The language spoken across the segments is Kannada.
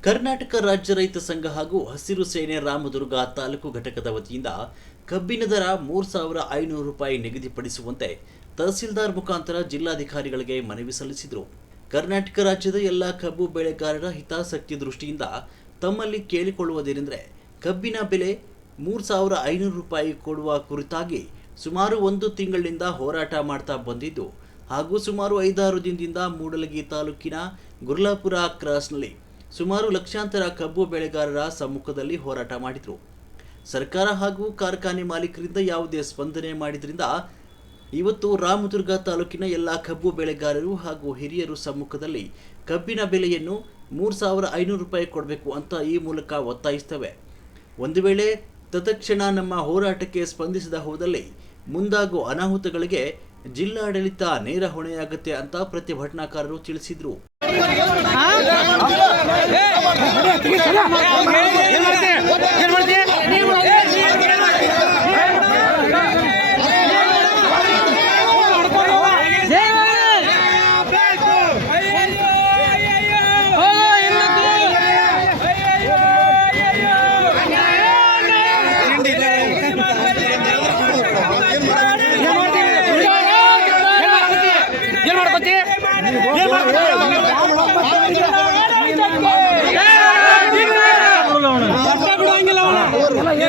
ಕರ್ನಾಟಕ ರಾಜ್ಯ ರೈತ ಸಂಘ ಹಾಗೂ ಹಸಿರು ಸೇನೆ ರಾಮದುರ್ಗ ತಾಲೂಕು ಘಟಕದ ವತಿಯಿಂದ ಕಬ್ಬಿನ ದರ ಮೂರು ಸಾವಿರ ಐನೂರು ರೂಪಾಯಿ ನಿಗದಿಪಡಿಸುವಂತೆ ತಹಸೀಲ್ದಾರ್ ಮುಖಾಂತರ ಜಿಲ್ಲಾಧಿಕಾರಿಗಳಿಗೆ ಮನವಿ ಸಲ್ಲಿಸಿದರು. ಕರ್ನಾಟಕ ರಾಜ್ಯದ ಎಲ್ಲ ಕಬ್ಬು ಬೆಳೆಗಾರರ ಹಿತಾಸಕ್ತಿ ದೃಷ್ಟಿಯಿಂದ ತಮ್ಮಲ್ಲಿ ಕೇಳಿಕೊಳ್ಳುವುದೇನೆಂದರೆ ಕಬ್ಬಿನ ಬೆಲೆ ಮೂರು ಸಾವಿರ ಐನೂರು ರೂಪಾಯಿ ಕೊಡುವ ಕುರಿತಾಗಿ ಸುಮಾರು ಒಂದು ತಿಂಗಳಿನಿಂದ ಹೋರಾಟ ಮಾಡ್ತಾ ಬಂದಿದ್ದು ಹಾಗೂ ಸುಮಾರು ಐದಾರು ದಿನದಿಂದ ಮೂಡಲಗಿ ತಾಲೂಕಿನ ಗುರ್ಲಾಪುರ ಕ್ರಾಸ್ನಲ್ಲಿ ಸುಮಾರು ಲಕ್ಷಾಂತರ ಕಬ್ಬು ಬೆಳೆಗಾರರ ಸಮ್ಮುಖದಲ್ಲಿ ಹೋರಾಟ ಮಾಡಿದರು. ಸರ್ಕಾರ ಹಾಗೂ ಕಾರ್ಖಾನೆ ಮಾಲೀಕರಿಂದ ಯಾವುದೇ ಸ್ಪಂದನೆ ಮಾಡಿದ್ರಿಂದ ಇವತ್ತು ರಾಮದುರ್ಗ ತಾಲೂಕಿನ ಎಲ್ಲ ಕಬ್ಬು ಬೆಳೆಗಾರರು ಹಾಗೂ ಹಿರಿಯರು ಸಮ್ಮುಖದಲ್ಲಿ ಕಬ್ಬಿನ ಬೆಲೆಯನ್ನು ಮೂರು ಸಾವಿರ ಐನೂರು ರೂಪಾಯಿ ಕೊಡಬೇಕು ಅಂತ ಈ ಮೂಲಕ ಒತ್ತಾಯಿಸ್ತವೆ. ಒಂದು ವೇಳೆ ತತ್ಕ್ಷಣ ನಮ್ಮ ಹೋರಾಟಕ್ಕೆ ಸ್ಪಂದಿಸದ ಹೋದಲ್ಲಿ ಮುಂದಾಗುವ ಅನಾಹುತಗಳಿಗೆ ಜಿಲ್ಲಾಡಳಿತ ನೇರ ಹೊಣೆಯಾಗುತ್ತೆ ಅಂತ ಪ್ರತಿಭಟನಾಕಾರರು ತಿಳಿಸಿದರು. ಏನ್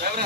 ಏನ್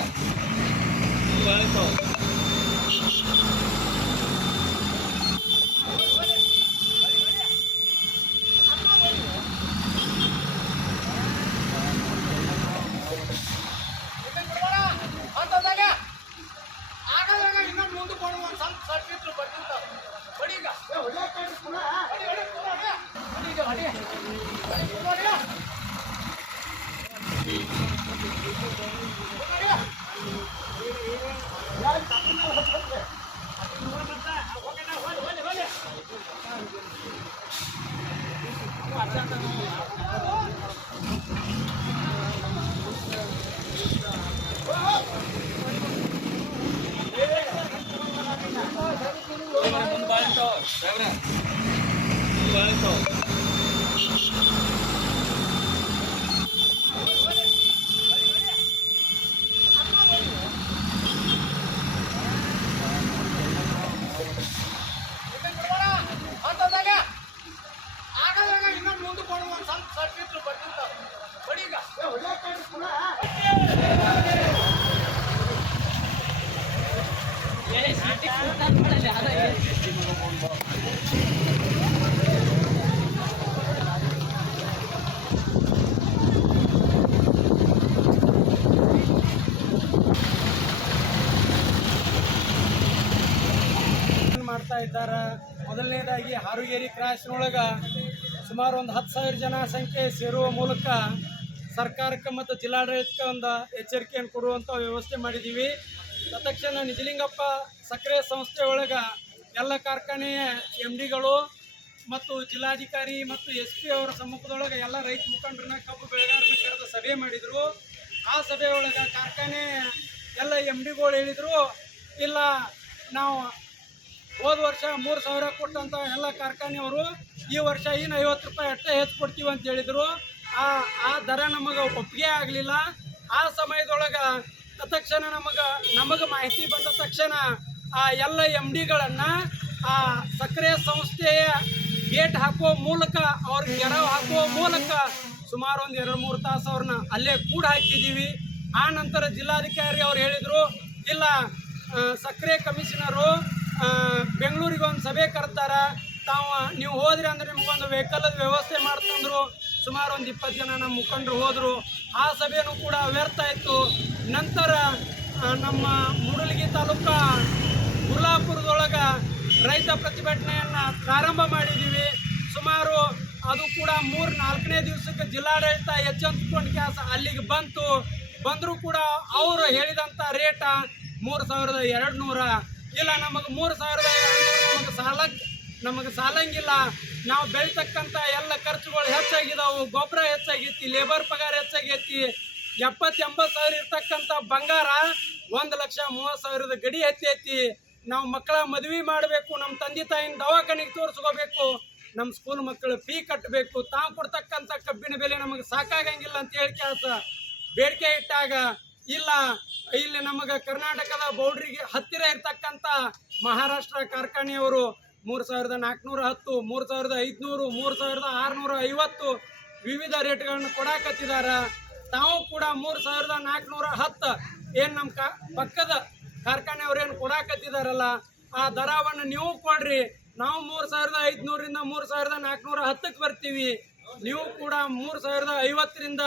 ಸೇಬ್ರ್ ಇವಾಗ ಮುಂದೆ ಕೊಡ್ುವ ಒಂದು ಸರ್ಟಿತ್ರ ಬರ್ತಿದ್ರು ಬಡಿಗ ಏ ಒಳ್ಳೆ ಕೇಳಿ ಸುಳ ಮಾಡ್ತಾ ಇದ್ದಾರೆ? ಮೊದಲನೇದಾಗಿ ಹಾರುಗೇರಿ ಕ್ರಾಸ್ನೊಳಗ ಸುಮಾರು ಒಂದು ಹತ್ತು ಸಾವಿರ ಜನ ಸಂಖ್ಯೆ ಸೇರುವ ಮೂಲಕ ಸರ್ಕಾರಕ್ಕೆ ಮತ್ತು ಜಿಲ್ಲಾಡಳಿತಕ್ಕೆ ಒಂದು ಎಚ್ಚರಿಕೆಯನ್ನು ಕೊಡುವಂಥ ವ್ಯವಸ್ಥೆ ಮಾಡಿದ್ದೀವಿ. ತಕ್ಷಣ ನಿಜಲಿಂಗಪ್ಪ ಸಕ್ಕರೆ ಸಂಸ್ಥೆ ಒಳಗ ಎಲ್ಲ ಕಾರ್ಖಾನೆಯ ಎಂ ಡಿಗಳು ಮತ್ತು ಜಿಲ್ಲಾಧಿಕಾರಿ ಮತ್ತು ಎಸ್ ಪಿ ಅವರ ಸಮ್ಮುಖದೊಳಗೆ ಎಲ್ಲ ರೈತ ಮುಖಂಡರನ್ನ ಕಬ್ಬು ಬೆಳೆಗಾರರನ್ನ ಕರೆದು ಸಭೆ ಮಾಡಿದರು. ಆ ಸಭೆಯೊಳಗೆ ಕಾರ್ಖಾನೆ ಎಲ್ಲ ಎಂ ಡಿಗಳು ಹೇಳಿದರು, ಇಲ್ಲ ನಾವು ಹೋದ ವರ್ಷ ಮೂರು ಸಾವಿರ ಕೊಟ್ಟಂತ ಎಲ್ಲ ಕಾರ್ಖಾನೆಯವರು ಈ ವರ್ಷ ಇನ್ನು ಐವತ್ತು ರೂಪಾಯಿ ಅಷ್ಟೇ ಹೆಚ್ಚು ಕೊಡ್ತೀವಿ ಅಂತ ಹೇಳಿದರು. ಆ ಆ ದರ ನಮಗೆ ಒಪ್ಪಿಗೆ ಆಗಲಿಲ್ಲ. ಆ ಸಮಯದೊಳಗೆ ತಕ್ಷಣ ನಮಗೆ ನಮಗೆ ಮಾಹಿತಿ ಬಂದ ತಕ್ಷಣ ಆ ಎಲ್ಲ ಎಂ ಡಿಗಳನ್ನು ಆ ಸಕ್ಕರೆ ಸಂಸ್ಥೆಯ ಗೇಟ್ ಹಾಕುವ ಮೂಲಕ ಅವ್ರಿಗೆ ಗೆರವು ಹಾಕುವ ಮೂಲಕ ಸುಮಾರು ಒಂದು ಎರಡು ಮೂರು ತಾಸು ಅವ್ರನ್ನ ಅಲ್ಲೇ ಕೂಡ ಹಾಕಿದ್ದೀವಿ ಆ ನಂತರ ಜಿಲ್ಲಾಧಿಕಾರಿ ಅವ್ರು ಹೇಳಿದರು, ಇಲ್ಲ ಸಕ್ಕರೆ ಕಮಿಷನರು ಬೆಂಗಳೂರಿಗೆ ಒಂದು ಸಭೆ ಕರ್ತಾರೆ. ತಾವು ನೀವು ಹೋದ್ರಿ ಅಂದ್ರೆ ನಿಮ್ಗೊಂದು ವೆಹಿಕಲ್ ವ್ಯವಸ್ಥೆ ಮಾಡ್ತಂದ್ರು. ಸುಮಾರು ಒಂದು ಇಪ್ಪತ್ತು ಜನ ನಮ್ಮ ಮುಖಂಡರು ಹೋದರು. ಆ ಸಭೆಯೂ ಕೂಡ ವ್ಯರ್ಥ ಆಯಿತು. ನಂತರ ನಮ್ಮ ಮೂಡಲಗಿ ತಾಲೂಕಾ ಗುರ್ಲಾಪುರದೊಳಗ ರೈತ ಪ್ರತಿಭಟನೆಯನ್ನ ಪ್ರಾರಂಭ ಮಾಡಿದ್ದೀವಿ. ಸುಮಾರು ಅದು ಕೂಡ ಮೂರು ನಾಲ್ಕನೇ ದಿವಸಕ್ಕೆ ಜಿಲ್ಲಾಡಳಿತ ಎಚ್ಚೆತ್ಕೊಂಡು ಕೆಲಸ ಅಲ್ಲಿಗೆ ಬಂತು. ಬಂದರೂ ಕೂಡ ಅವರು ಹೇಳಿದಂಥ ರೇಟ ಮೂರು ಸಾವಿರದ ಎರಡು ನೂರ ಇಲ್ಲ, ನಮಗೆ ಮೂರು ಸಾವಿರದ ನಮಗೆ ಸಾಲ ನಮಗೆ ಸಾಲಂಗಿಲ್ಲ. ನಾವು ಬೆಳಿತಕ್ಕಂಥ ಎಲ್ಲ ಖರ್ಚುಗಳು ಹೆಚ್ಚಾಗಿದಾವು. ಗೊಬ್ಬರ ಹೆಚ್ಚಾಗೈತಿ ಲೇಬರ್ ಪಗಾರ ಹೆಚ್ಚಾಗೈತಿ. ಎಪ್ಪತ್ತೆಂಬತ್ತು ಸಾವಿರ ಇರ್ತಕ್ಕಂಥ ಬಂಗಾರ ಒಂದು ಲಕ್ಷ ಮೂವತ್ತು ಸಾವಿರದ ಗಡಿ ಎತ್ತೈತಿ ನಾವು ಮಕ್ಕಳ ಮದುವೆ ಮಾಡಬೇಕು, ನಮ್ಮ ತಂದೆ ತಾಯಿನ ದವಾಖಾನೆಗೆ ತೋರಿಸ್ಕೋಬೇಕು, ನಮ್ಮ ಸ್ಕೂಲ್ ಮಕ್ಕಳು ಫೀ ಕಟ್ಟಬೇಕು ತಾವು ಕೊಡ್ತಕ್ಕಂಥ ಕಬ್ಬಿನ ಬೆಲೆ ನಮಗೆ ಸಾಕಾಗಂಗಿಲ್ಲ ಅಂತ ಹೇಳಿ ಕೆಲಸ ಬೇಡಿಕೆ ಇಟ್ಟಾಗ, ಇಲ್ಲ, ಇಲ್ಲಿ ನಮಗೆ ಕರ್ನಾಟಕದ ಬೌಂಡ್ರಿಗೆ ಹತ್ತಿರ ಇರ್ತಕ್ಕಂಥ ಮಹಾರಾಷ್ಟ್ರ ಕಾರ್ಖಾನೆಯವರು ಮೂರು ಸಾವಿರದ ನಾಲ್ಕುನೂರ ಹತ್ತು, ಮೂರು ಸಾವಿರದ ಐದುನೂರು, ಮೂರು ಸಾವಿರದ ಆರುನೂರ ಐವತ್ತು ವಿವಿಧ ರೇಟ್ಗಳನ್ನು ಕೊಡಾಕತ್ತಿದ್ದಾರೆ ತಾವು ಕೂಡ ಮೂರು ಸಾವಿರದ ನಾಲ್ಕುನೂರ ಹತ್ತು ಏನು ನಮ್ಮ ಕ ಪಕ್ಕದ ಕಾರ್ಖಾನೆಯವ್ರು ಏನು ಕೊಡಾಕತ್ತಿದಾರಲ್ಲ ಆ ದರವನ್ನು ನೀವು ಕೊಡ್ರಿ. ನಾವು ಮೂರು ಸಾವಿರದ ಐದುನೂರಿಂದ ಮೂರು ಸಾವಿರದ ನಾಲ್ಕುನೂರ ಹತ್ತಕ್ಕೆ ಬರ್ತೀವಿ. ನೀವು ಕೂಡ ಮೂರು ಸಾವಿರದ ಐವತ್ತರಿಂದ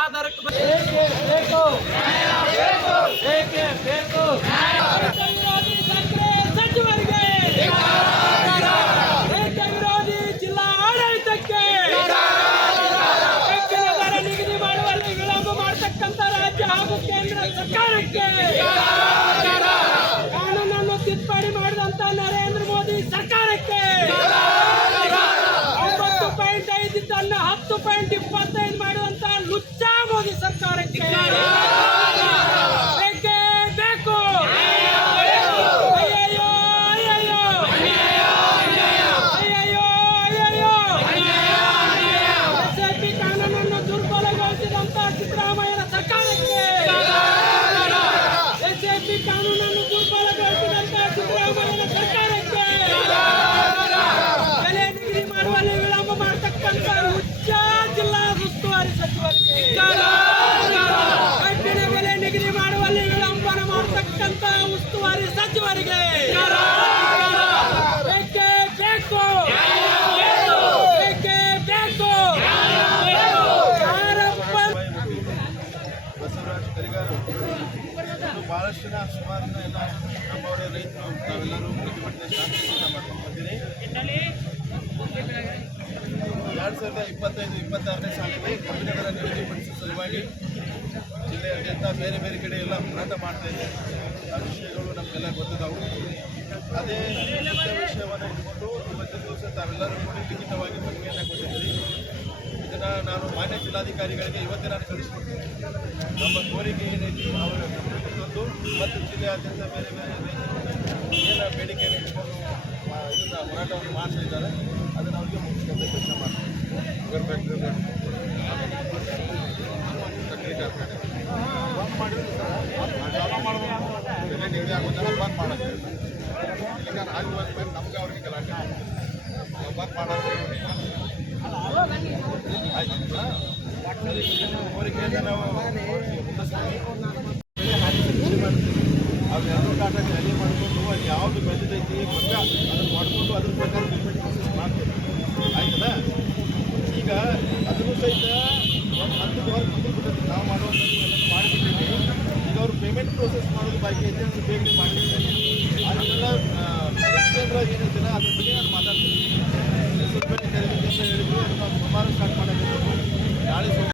ಆ ದರಕ್ಕೆ ವಿರೋಧಿ ಜಿಲ್ಲಾ ಆಡಳಿತಕ್ಕೆ. ಹೆಚ್ಚಿನ ದರ ನಿಗದಿ ಮಾಡುವಲ್ಲಿ ವಿಳಂಬ ಮಾಡತಕ್ಕಂತ ರಾಜ್ಯ ಹಾಗೂ ಕೇಂದ್ರ ಸರ್ಕಾರಕ್ಕೆ. ಸರ್ಕಾರಕ್ಕೆ ಬೇಕೇ ಬೇಕು ಅಯ್ಯಯ್ಯೋ ಅಯ್ಯಯ್ಯೋ ಅಯ್ಯಯ್ಯೋ ಅಯ್ಯಯ್ಯೋ ಎಸ್ಐಪಿ ಕಾನೂನನ್ನು ದುರ್ಬಲಗೊಳಿಸಿದಂತ ಸಿದ್ದರಾಮಯ್ಯನ ಸರ್ಕಾರಕ್ಕೆ ಎಸ್ಐಪಿ ಕಾನೂನನ್ನು ದುರ್ಬಲಗೊಳಿಸಿದಂತ ಸಿದ್ದರಾಮಯ್ಯನ ಸರ್ಕಾರಕ್ಕೆ ಬೆಲೆ ನಿಗದಿ ಮಾಡುವಲ್ಲಿ ವಿಳಂಬ ಮಾಡತಕ್ಕಂತ ಉಚ್ಚ ಜಿಲ್ಲಾ ಉಸ್ತುವಾರಿ ಸಚಿವರಿಗೆ ಕಬ್ಬಿನ ಬೆಲೆ ನಿಗದಿ ಮಾಡುವಲ್ಲಿ ವಿಳಂಬನ ಮಾಡತಕ್ಕಂತ ಉಸ್ತುವಾರಿ ಸಚಿವರಿಗೆ ಬೇಕೇ ಬೇಕು ಬೇಕೇ ಬೇಕು ಯಾರಪ್ಪ ಬಸವರಾಜ್ ಕರಿಗಾರು ಮತ್ತು ಭಾಳಷ್ಟು ಜನ ಸುಮಾರು ಜನ ಎಲ್ಲ ನಮ್ಮವರೇ ರೈತರು ತಾವೆಲ್ಲರೂ ಪ್ರತಿಭಟನೆ ಶಾಂತಿಯಿಂದ ಮಾಡ್ಕೊಂಡು ಬಂದಿರಿ ಎರಡು ಸಾವಿರದ ಇಪ್ಪತ್ತೈದು ಇಪ್ಪತ್ತಾರನೇ ಸಾಲಿಗೆ ಕಬ್ಬಿನ ದರ ನಿಗದಿಪಡಿಸುವ ಸಲುವಾಗಿ ಜಿಲ್ಲೆಯಾದ್ಯಂತ ಬೇರೆ ಬೇರೆ ಕಡೆ ಎಲ್ಲ ಹೋರಾಟ ಮಾಡ್ತಾ ಇದೆ. ಆ ವಿಷಯಗಳು ನಮಗೆಲ್ಲ ಗೊತ್ತಿದ್ದಾವೆ. ಅದೇ ವಿಷಯವನ್ನು ಇಟ್ಕೊಂಡು ಇವತ್ತಿನ ದಿವಸ ತಾವೆಲ್ಲರೂ ಕೂಡ ಲಿಖಿತವಾಗಿ ಮನವಿಯನ್ನು ಕೊಟ್ಟಿದ್ದೀವಿ. ಇದನ್ನು ನಾನು ಮಾನ್ಯ ಜಿಲ್ಲಾಧಿಕಾರಿಗಳಿಗೆ ಇವತ್ತೇ ನಾನು ಕಳಿಸ್ಕೊಡ್ತೀನಿ ನಮ್ಮ ಕೋರಿಕೆ ಏನೈತಿ ಅವರ ತಂದು ಮತ್ತು ಜಿಲ್ಲೆಯಾದ್ಯಂತ ಬೇರೆ ಬೇರೆ ಏನು ಬೇಡಿಕೆಯನ್ನು ಇಟ್ಕೊಂಡು ಇದನ್ನು ಇದನ್ನ ಹೋರಾಟವನ್ನು ಮಾಡ್ತಾ ಇದ್ದಾರೆ. ಅದನ್ನು ಅವರಿಗೆ ಮುಗಿಸ್ಕೊಂಡು ಕೆಲಸ ಮಾಡ್ತೀವಿ ಶುಗರ್ ಫ್ಯಾಕ್ಟ್ರಿ ಸಕ್ಕರೆ ಕಾರ್ಖಾನೆ ಬಂದ್ ಮಾಡಿದ್ರೆ ಚಾಲೂ ಮಾಡಬೇಕು ಬೆಲೆ ನಿಗದಿ ಆಗೋದನ್ನ ಬಂದ್ ಮಾಡೋದು ಈಗ ಆಗಿ ಬಂದ್ಮೇಲೆ ನಮ್ಗೆ ಅವ್ರಿಗೆ ಗಲಾಟೆ ನಾವು ಬಂದ್ ಮಾಡೋದು ಆಯ್ತಾ ಕೋರಿಕೆಯಿಂದ ನಾವು ಬೆಳೆ ಹಾಕಿ ಕೃಷಿ ಮಾಡ್ತೀವಿ ಡಾಟಾ ಟ್ಯಾಲಿ ಮಾಡಿಕೊಂಡು ಅದು ಯಾವುದು ಬೆಳೆದೈತಿ ಮತ್ತೆ ಅದನ್ನು ಮಾಡಿಕೊಂಡು ಅದ್ರ ಪ್ರಕಾರ ಪೇಮೆಂಟ್ ಮಾಡ್ತೀವಿ ಆಯ್ತದ ಈಗ ಅದನ್ನು ಸಹಿತ ಒಂದು ಹತ್ತು ವಾರ ನಾವು ಮಾಡುವಂಥದ್ದು ಎಲ್ಲನೂ ಮಾಡಿಬಿಟ್ಟಿದ್ದೀವಿ ಈಗ ಅವರು ಪೇಮೆಂಟ್ ಪ್ರೊಸೆಸ್ ಮಾಡೋದು ಬಾಕಿ ಐತೆ ಅಂದ್ರೆ ಬೇಗನೆ ಮಾಡಲಿಕ್ಕೆ ಅದನ್ನೆಲ್ಲ ಕೇಂದ್ರ ಏನೈತಿಲ್ಲ ಅದ್ರ ಬಗ್ಗೆ ನಾನು ಮಾತಾಡ್ತೀನಿ ಸ್ವಲ್ಪ ಹೇಳಿದ್ರು ಅದನ್ನ ಸುಮಾರು ಸ್ಟಾರ್ಟ್ ಮಾಡೋದು ನಾಳೆ